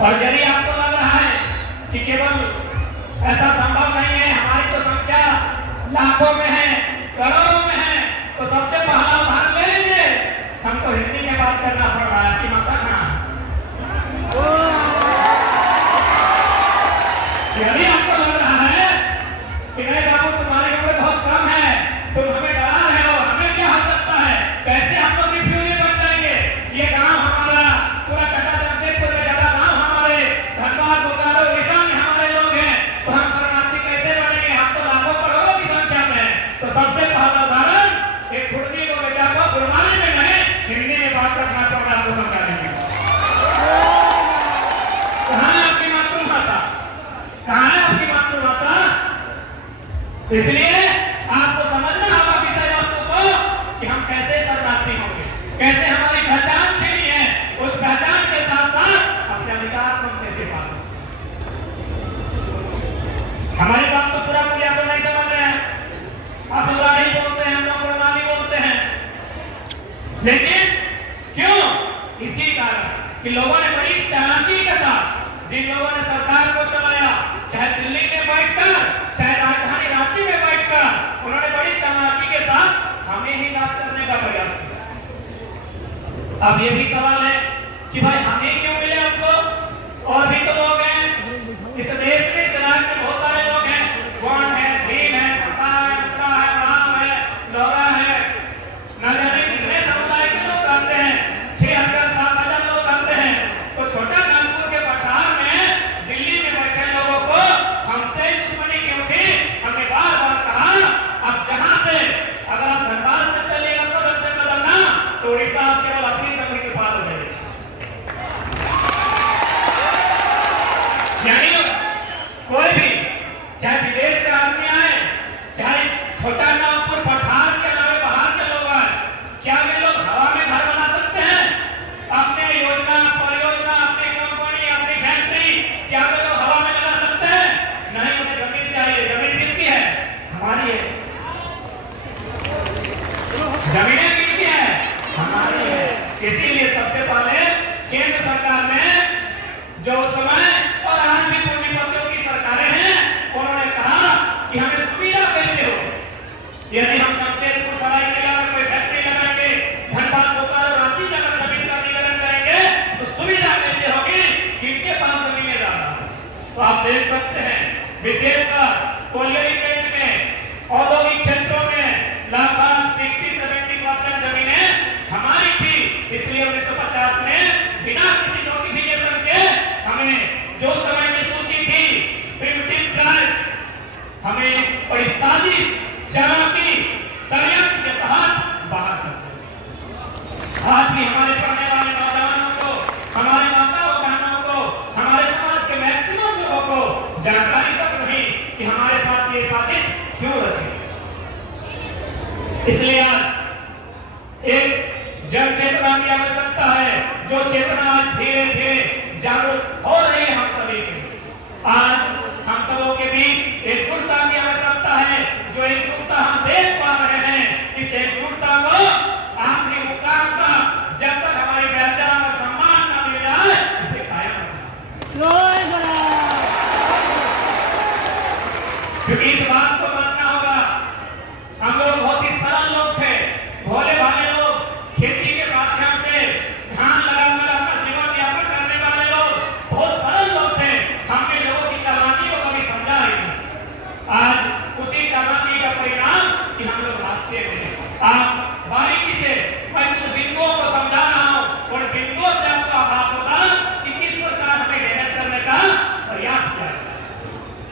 और यदि आपको लग रहा है कि केवल ऐसा संभव नहीं है, हमारी तो संख्या लाखों में है, करोड़ों में है, तो सबसे पहला उदाहरण ले लीजिए। हमको हिंदी में बात करना पड़ रहा है, आपकी भाषा कहाँ? यदि आपको लग रहा है कि नहीं बाबू तुम्हारी उम्र बहुत कम है, तुम हमें डरा रहे हो, हमें क्या हो सकता है, कैसे हम लोग रिफ्यूजी बन जाएंगे, ये गांव हमारा पूरा कटा जमशेदपुर में ज्यादा गांव हमारे धनबाद बोकारो उड़ीसा में हमारे लोग हैं, तो हम शरणार्थी कैसे बनेंगे, हम तो लाखों करोड़ों की संख्या में। तो सबसे पहला उदाहरण एक खुर्दी को बेटा को गुरमाने में नहीं, हिंदी में बात रखना पड़ रहा आपको समझाने में। कहाँ है आपकी मातृभाषा, कहाँ है आपकी मातृभाषा? इसलिए आपको समझना होगा विषय वस्तु को कि हम कैसे शरणार्थी होंगे, कैसे हमारी पहचान छिनी है, उस पहचान के साथ साथ अपने अधिकार को हम कैसे पा सकते। हमारी बात तो पूरा पूरी आपको नहीं समझ रहे हैं, आप लड़ाई बोलते हैं, हम लोग प्रणाली बोलते हैं, लेकिन क्यों? इसी कारण कि लोगों ने बड़ी चालाकी के साथ, जिन लोगों ने सरकार को चलाया, चाहे दिल्ली में बैठकर, चाहे राजधानी रांची में बैठकर, उन्होंने बड़ी चालाकी के साथ हमें ही नाश करने का प्रयास किया। अब ये भी सवाल है कि भाई हमें क्यों मिले हमको, और भी तो लोग हैं इस देश में, इस राज्य में बहुत सारे लोग हैं, कौन है, भीम है, सरकार है, मुंडा है, राम है, लोरा है, न जाने कितने समुदाय के लोग रहते हैं, 6,000-7,000 लोग रहते हैं। तो छोटा नागपुर के पठार में दिल्ली में बैठे लोगों को हमसे दुश्मनी क्यों थी? हमने बार बार कहा अब जहां से अगर आप धनबाद से चलिएगा कदम से कदम ना, तो उड़ीसा आप केवल अपनी जमीन के पार हो जाएगी। यानी कोई भी चाहे विदेश से आदमी आए, चाहे छोटा नागपुर पठार के अलावा बाहर के लोग आए, क्या वे लोग हवा में घर बना सकते हैं? अपने योजना, परियोजना, अपनी कंपनी, अपनी फैक्ट्री, क्या वे लोग हवा में लगा सकते हैं? नहीं, उन्हें जमीन चाहिए। जमीन किसकी है? हमारी है। जमीनें किसकी है? हमारी है। इसीलिए सबसे पहले केंद्र सरकार ने, जो उस समय और आज भी पूंजीपतियों की सरकारें हैं, उन्होंने कहा कि हमें सुविधा कैसे हो। यदि हम जमशेदपुर सरायकेला में कोई फैक्ट्री लगाएंगे, धनबाद बोकारो रांची में अगर जमीन का अधिग्रहण करेंगे, तो सुविधा कैसे होगी? किनके पास जमीनें ज्यादा है? तो आप देख सकते हैं विशेषकर कोयले बेल्ट में, औद्योगिक क्षेत्रों में लगभग 60-70% जमीनें हमारी थी। इसलिए 1950 में बिना किसी नोटिफिकेशन के हमें जो समय की सूची थी, प्रिमिटिव ट्राइब, हमें बड़ी साजिश, चालाकी, षड्यंत्र के तहत बाहर कर दिया। आज भी हमारे पढ़ने वाले नौजवानों को, हमारे माता और बहनों को, हमारे समाज के मैक्सिमम लोगों को जानकारी तक नहीं कि हमारे साथ ये साजिश क्यों रची। इसलिए आज एक जन चेतना की आवश्यकता है, जो चेतना आज धीरे धीरे जागरूक हो रही है हम सभी के बीच। आज हम सबों के बीच एकजुटता की आवश्यकता है, जो एकजुटता हम देख पा रहे हैं, इस एकजुटता को आखिरी मुकाम तक जब तक हमारी पहचान और सम्मान न मिल जाए, इसे कायम रखना। क्योंकि इस बात को मानना होगा, हम लोग बहुत ही सरल लोग थे, भोले भाले लोग, खेती के माध्यम से धान लगाकर अपना जीवन यापन करने वाले लोग, बहुत सरल लोग थे। हमने लोगों की चालाकी को कभी समझा नहीं। आज उसी चालाकी का परिणाम कि हम लोग हास्य में। आप बारीकी से मैं कुछ बिंदुओं को समझा रहा हूं, और बिंदुओं से आपको आभास होगा कि किस प्रकार हमें मैनेज करने का प्रयास किया।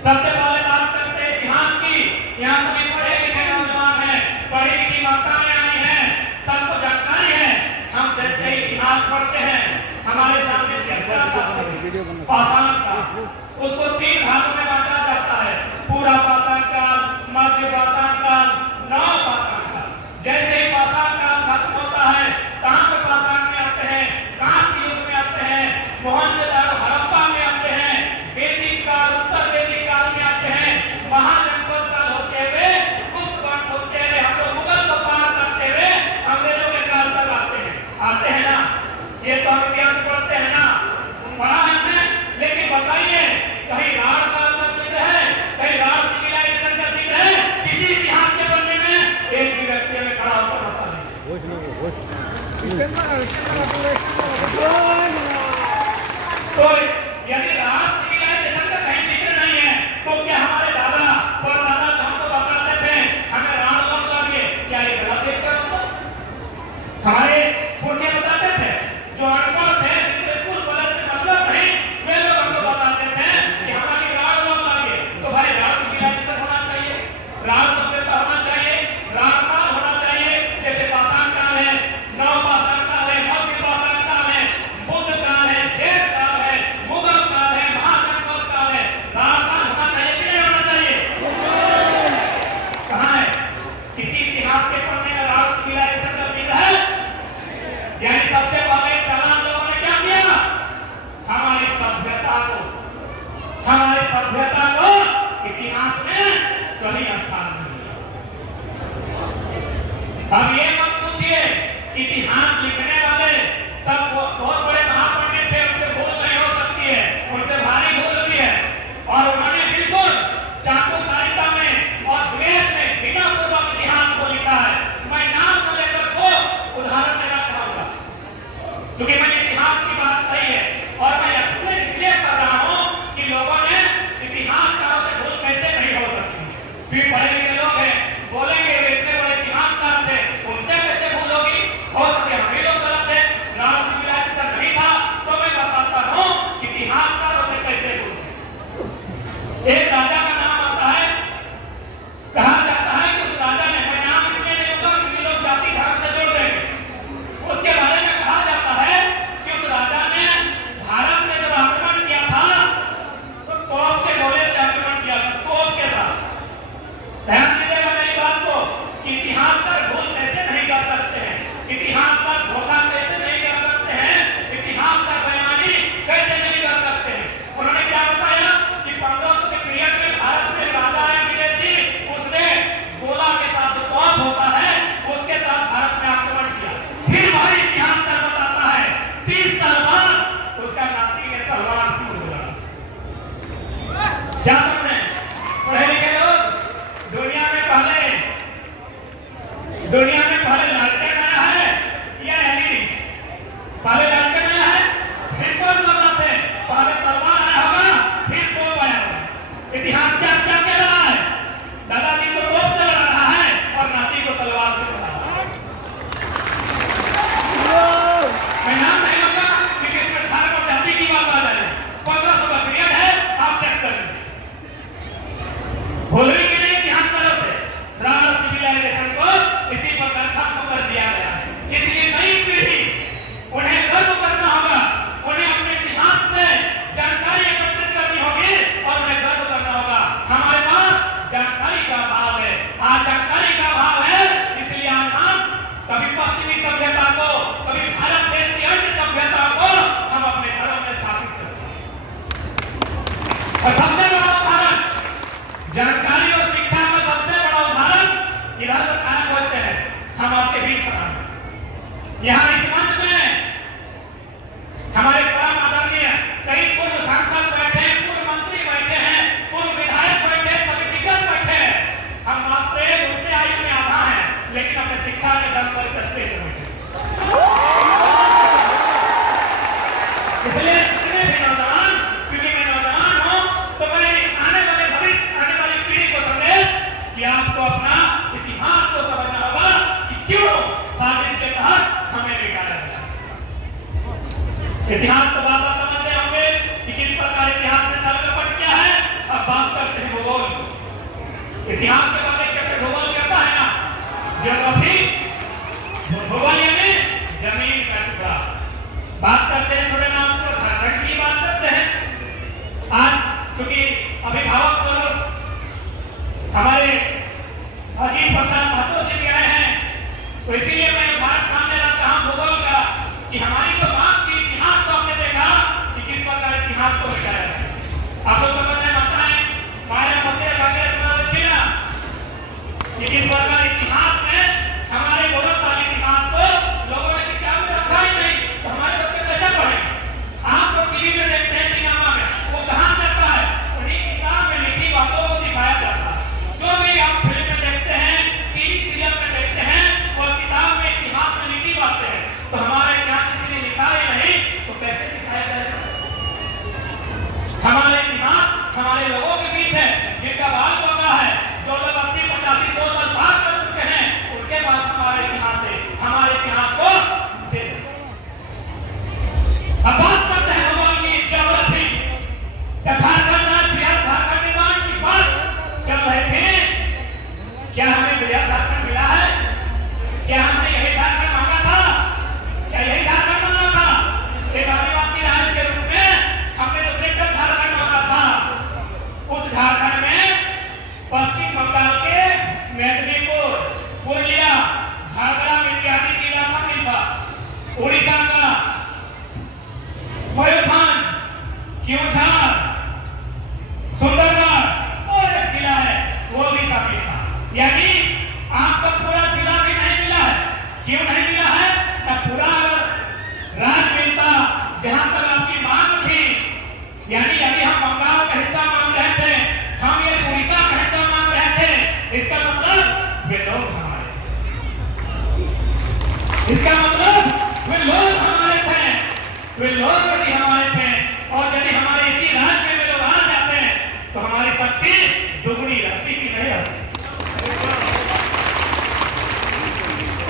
सबसे पहले बात करते हैं इतिहास की। यहाँ सभी पढ़े लिखे नौजवान हैं, पढ़ी लिखी माताएं आई हैं, सबको जानकारी है। हम जैसे ही इतिहास पढ़ते हैं, हमारे सामने पाषाण काल, उसको 3 भागों में बांटा जाता है, पूरा पाषाण काल, मध्य पाषाण काल, नव पाषाण काल। जैसे ही पाषाण काल खत्म होता है, ताम्र पाषाण में आते हैं, कांस्य युग में आते हैं, मोहनजोदड़ो हड़प्पा में आते हैं, वैदिक काल, उत्तर वैदिक काल में आते हैं, महाजनपद काल होते हुए, गुप्त वंश होते हुए, हम लोग मुगल को पार करते हुए अंग्रेजों के काल तक आते हैं ना। ये तो हम इतिहास पढ़ते हैं ना, पढ़ा हमने। इसलिए जितने भी नौजवान, क्योंकि मैं नौजवान हूं, तो मैं आने वाले भविष्य, आने वाली पीढ़ी को संदेश कि आपको अपना इतिहास को समझना होगा कि क्यों साजिश के तहत हमें निकाला गया। इतिहास तो बात आप समझते होंगे कि किस प्रकार इतिहास में छल कपट किया है। अब बात करते हैं भूगोल। इतिहास के बाद एक चैप्टर भूगोल कहता है ना, ज्योग्राफी, भूगोल यानी जमीन का टुकड़ा। बात करते हैं छोटे नाम को, झारखंड की बात करते हैं। आज चूंकि अभिभावक स्वरूप हमारे अजीत प्रसाद महतो जी भी आए हैं, तो इसीलिए मैं भारत सामने रखता हूं भूगोल का कि हमारी तो बात की इतिहास को हमने देखा कि किस प्रकार इतिहास को लिखा है। आप लोग समझने लगता है हमारे मसीह भाग्य तुम्हारा बच्चीना कि किस प्रकार इतिहास में हमारे गौरवशाली इतिहास को लोगों ने किताब में रखा ही नहीं, तो हमारे बच्चे कैसे पढ़ेंगे। आप जो टीवी में देखते हैं सिनेमा में, वो कहां से आता है? उन्हीं किताब में लिखी बातों को दिखाया जाता है। जो भी आप फिल्म में देखते हैं, टीवी सीरियल में देखते हैं, और किताब में इतिहास में लिखी बातें हैं, तो हमारे इतिहास किसी ने लिखा ही नहीं, तो कैसे दिखाया जाएगा? हमारे इतिहास हमारे लोगों के बीच है जिनका बाल बंगा है, जो लोग 80, 85, 100 साल पार कर चुके हैं, उनके पास हमारा इतिहास है। हमारे इतिहास को से अब बात करते हैं भूगोल की, ज्योग्राफी। झारखंड निर्माण की बात चल रहे थे, क्या हमें बृहद झारखंड मिला है? क्या हमने यही झारखंड मांगा था? क्या यही झारखंड मांगा था? एक आदिवासी राज्य के रूप में हमने जो बृहद झारखंड मांगा था, उस झारखंड में पश्चिम बंगाल के मेदिनीपुर, पुरुलिया, झारखंड इत्यादि जिला शामिल था। उड़ीसा का मयूरभंज, केवझर, सुंदरगढ़ और एक जिला है वो भी शामिल था। यानी आपको पूरा जिला भी नहीं मिला है। क्यों नहीं मिला है? तब पूरा अगर राज्य मिलता जहां तक आपकी मांग थी, यानी अभी हम बंगाल का हिस्सा मांग रहे थे, हम ये उड़ीसा का हिस्सा मांग रहे थे, इसका मतलब वे लोग हमारे थे। इसका मतलब वे लोग हमारे थे, वे लोग यदि हमारे थे, और यदि हमारे इसी राज्य में वे लोग आ जाते हैं तो हमारी शक्ति दुगनी रहती कि नहीं रहती।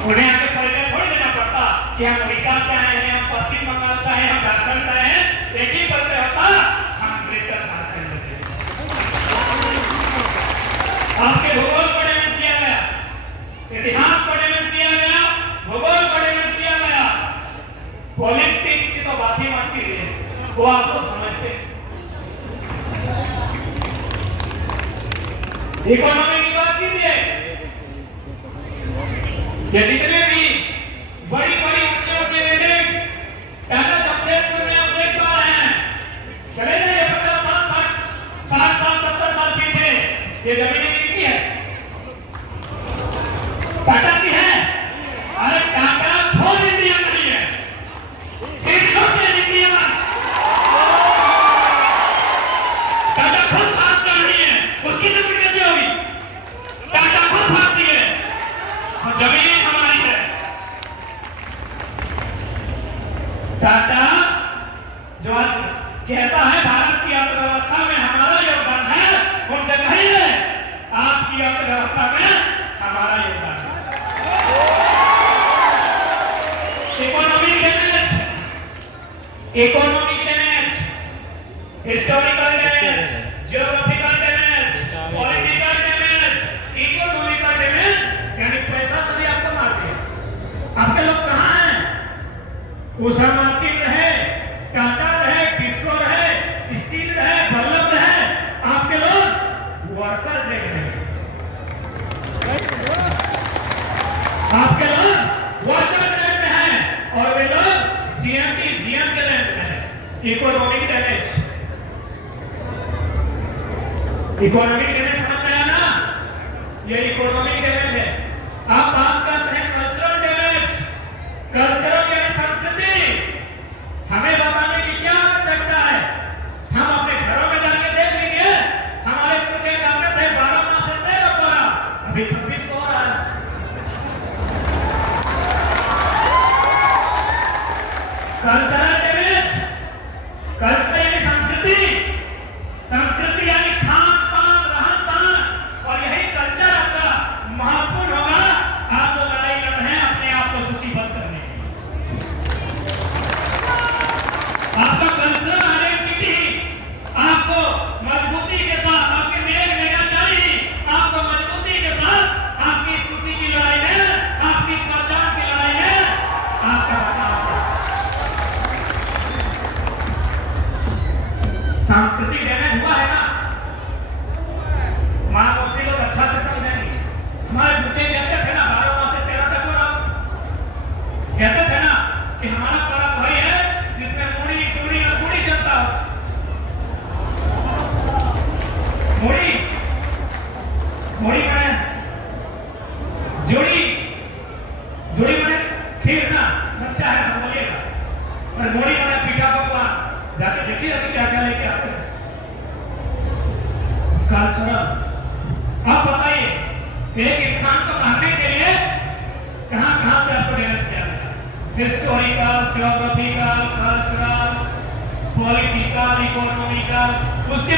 उन्हें आगे परिचय थोड़ी देना पड़ता कि हम उड़ीसा से आए हैं, हम पश्चिम बंगाल से आए हैं, हम झारखंड से आए हैं। एक ही परिचय होता, हम ग्रेटर झारखंड में थे। आपके भूगोल को डैमेज किया गया, इतिहास को डैमेज किया गया, भूगोल को डैमेज किया गया। पॉलिटिक्स की तो बात ही मत कीजिए, वो आप लोग समझते। इकोनॉमी की बात कीजिए, ये जितने भी बड़ी बड़ी ऊंचे ऊंचे बिल्डिंग्स टाटा जमशेदपुर में आप देख पा रहे हैं, चले जाइए 50 साल 60 साल 70 साल पीछे, ये जमीनें कितनी है? टाटा की है। अरे टाटा खोज इंडिया नहीं है, इसको इंडिया टाटा खुद भारत का नहीं है, उसकी जमीन कैसे होगी? टाटा खुद भारत की है, जमीन हमारी है। टाटा जो आज कहता है भारत की अर्थव्यवस्था में हमारा योगदान है, उनसे कहिए आपकी अर्थव्यवस्था में हमारा योगदान है। Economic damage, economic damage, historical damage, geographical damage, political damage, economical damage, यानी पैसा सभी आपको मार दिया। आपके लोग कहां हैं? उषा मार्टिन रहे, टाटा रहे, डिस्को रहे, स्टील रहे, बल्लभ रहे, आपके लोग वर्कर रह गए। आपके लोग वर्कर रैंक में हैं और वे लोग सीएमडी जीएम के रैंक में हैं। इकोनॉमिक डैमेज, इकोनॉमिक डैमेज समझ में आया ना? ये इकोनॉमिक डैमेज है। आप बात करते हैं कल्चरल डैमेज, कल्चरल यानी संस्कृति। हमें बताने की क्या आवश्यकता है? हम अपने घरों में जाके देख लीजिए, हमारे पुरखे करते थे 12 मास से का पड़ा, अभी 26 को हो रहा है। कल्चरल डैमेज, कल्चर यानी संस्कृति, संस्कृति यानी खान पान रहन सहन, और यही कल्चर आपका महत्वपूर्ण होगा। आप जो लड़ाई लड़ रहे हैं अपने आप को सूचीबद्ध करने की, आपका कल्चरल आइडेंटिटी आपको मजबूती के साथ, आपके मेघ मेघाचारी आपको मजबूती के साथ आपकी सूची की लड़ाई में, आपकी पहचान की लड़ाई में आपका बचाव। सांस्कृतिक डैमेज हुआ है ना, मानवसी लोग अच्छा से समझेंगे। हमारे बुद्ध कहते थे ना 12 मास से 13 तक पूरा, कहते थे ना कि हमारा पर्व वही है जिसमें मुड़ी चूड़ी और गुड़ी चलता हो। मुड़ी मुड़ी बने जुड़ी, जुड़ी बने खीर ना अच्छा है सब बोलिएगा, और मुड़ी बने पीठा पकवान। जाके देखिए अभी क्या क्या लेके आते हैं कल्चरल। अब बताइए एक इंसान को मारने के लिए कहां कहां से आपको डैमेज किया गया, historical, geographical, cultural, political, economical. उसके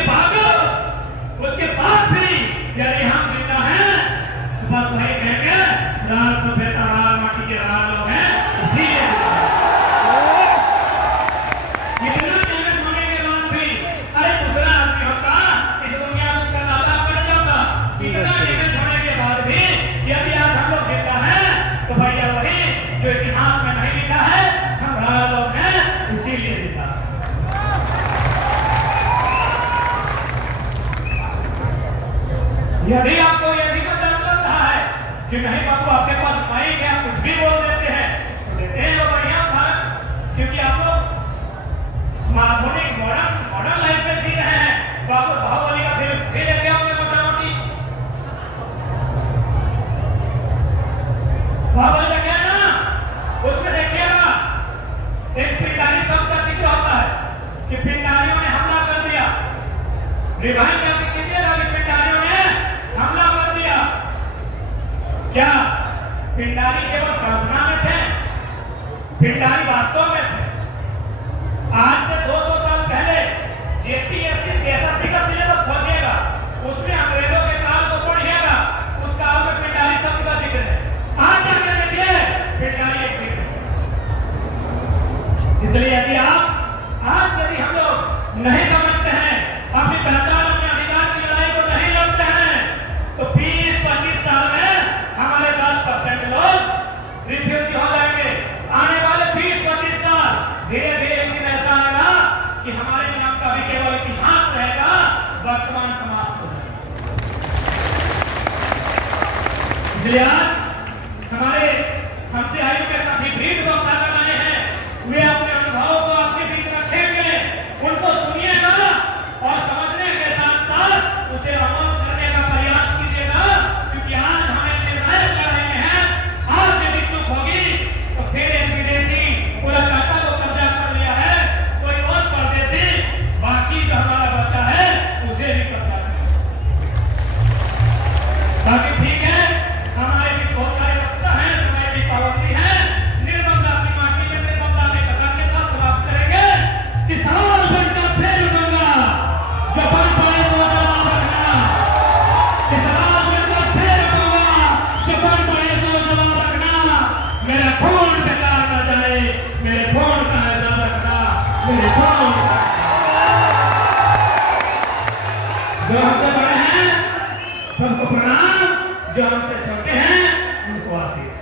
बाद भी यदि हम जिंदा हैं तो बस वही कहेंगे लाल सभ्यता लाल माटी के लाल लोग हैं, इसीलिए इतना डैमेज होने के बाद भी अरे दूसरा आदमी होता इस दुनिया से उसका नाता कट जाता। इतना डैमेज होने के बाद भी यदि आज हम लोग जिंदा हैं तो भैया वही जो इतिहास में नहीं लिखा है, हम लाल लोग हैं इसीलिए जिंदा हैं। यदि आपको यह भी पता लग रहा है कि नहीं बाबू आपके पास माइक है, आप कुछ भी बोल देते हैं, तो देते हैं वो बढ़िया उदाहरण, क्योंकि आप लोग आधुनिक मॉडर्न लाइफ में जी रहे हैं। तो आपको बाहुबली का फिल्म भी लेके आओगे मोटा मोटी, बाहुबली का क्या ना, उसमें देखिएगा एक पिंडारी शब्द का जिक्र होता है कि पिंडारियों ने हमला कर दिया। रिवाइंड करके कीजिएगा कि पिंडारियों ने हमला कर दिया। क्या पिंडारी केवल कल्पना में थे? पिंडारी वास्तव में थे। आज से 200 साल पहले जेपीएससी जेएसएससी का सिलेबस खोजिएगा, उसमें अंग्रेजों के काल को पढ़िएगा, उस काल में पिंडारी शब्द का जिक्र है। आज जाकर देखिए पिंडारी एक है। इसलिए यदि हम लोग नहीं समझते हैं, अपनी पहचान अपने अधिकार की लड़ाई को नहीं लड़ते हैं, तो 20-25 साल में हमारे 10% लोग रिफ्यूजी हो जाएंगे। आने वाले 20-25 साल धीरे धीरे एक दिन ऐसा आएगा कि हमारे नाम का भी केवल इतिहास रहेगा, वर्तमान समाप्त हो जाएगा। इसलिए आज हमारे हमसे आयु के काफी भीड़ लोग ताकत आए हैं, वे अपने अनुभवों को आपके बीच रखेंगे, उनको सुनिएगा और समझने के साथ साथ उसे अमल करने का प्रयास कीजिएगा, क्योंकि आज हम एक निर्णायक लड़ाई में हैं। आज यदि चुप होगी तो फिर एक विदेशी पूरा काका को कब्जा कर लिया है, कोई और परदेशी बाकी जो हमारा बच्चा है उसे भी कब्जा करेगा। बाकी ठीक है, हमारे बीच बहुत सारे वक्ता हैं, समय की पाबंदी है, निर्ममता अपनी माटी में निर्ममता के कदम के साथ समाप्त करेंगे कि सवाल बनकर फिर उठूंगा, जो बन पड़े तो जवाब रखना। कि सवाल बनकर फिर उठूंगा, जो बन पड़े तो जवाब रखना। मेरा खून बेकार न जाए, मेरे खून का हिसाब रखना, मेरे खून। जो हमसे बड़े हैं सबको प्रणाम, जो हमसे छोटे हैं उनको आशीष।